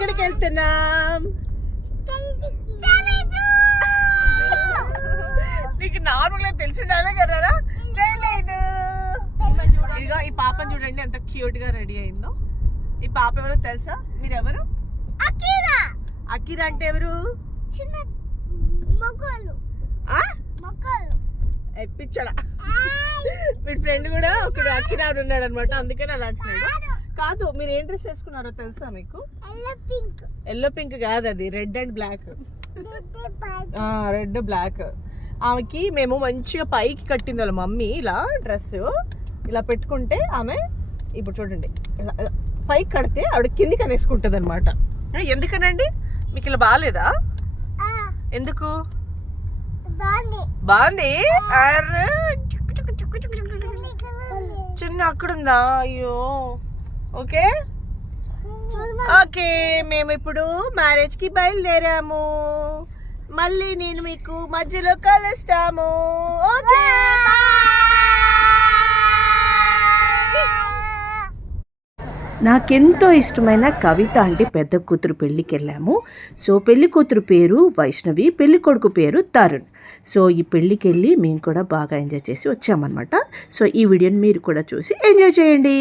ఎక్కడికి వెళ్తున్నాం? నీకు నార్మల్గా తెలిసి ఉండాలి కదరా? లేదు. ఇదిగో ఈ పాపని చూడండి ఎంత క్యూట్ గా రెడీ అయిందో. ఈ పాప ఎవరో తెలుసా? మీరెవరు? అకీరా అంటే ఎవరు? ఎప్పించాడా? మీ ఫ్రెండ్ కూడా ఒక అకీరా ఉన్నాడు అనమాట, అందుకని అలా అంటున్నాడు. కాదు, మీరు ఏం డ్రెస్ వేసుకున్నారో తెలుసా మీకు? ఎల్లో పింక్ కాదు, అది red and black. Red black. ఆమెకి మేము మంచిగా పైకి కట్టింది వాళ్ళ మమ్మీ ఇలా డ్రెస్ ఇలా పెట్టుకుంటే, ఆమె ఇప్పుడు చూడండి ఇలా పైకి కడితే ఆవిడ కిందికి అనేసుకుంటుంది అనమాట. ఎందుకనండి మీకు ఇలా బాగాలేదా? ఎందుకు బాగుంది? చిన్న అక్కడుందా? అయ్యో. ఓకే ఓకే, మేము ఇప్పుడు మ్యారేజ్ కి బయలుదేరాము. మళ్ళీ నేను మీకు మధ్యలో కలుస్తాము. ఓకే. నాకెంతో ఇష్టమైన కవిత అంటే పెద్ద కూతురు పెళ్ళికి వెళ్ళాము. సో పెళ్లి కూతురు పేరు వైష్ణవి, పెళ్లి కొడుకు పేరు తరుణ్. సో ఈ పెళ్ళికి వెళ్ళి మేము కూడా బాగా ఎంజాయ్ చేసి వచ్చామన్నమాట. సో ఈ వీడియోని మీరు కూడా చూసి ఎంజాయ్ చేయండి.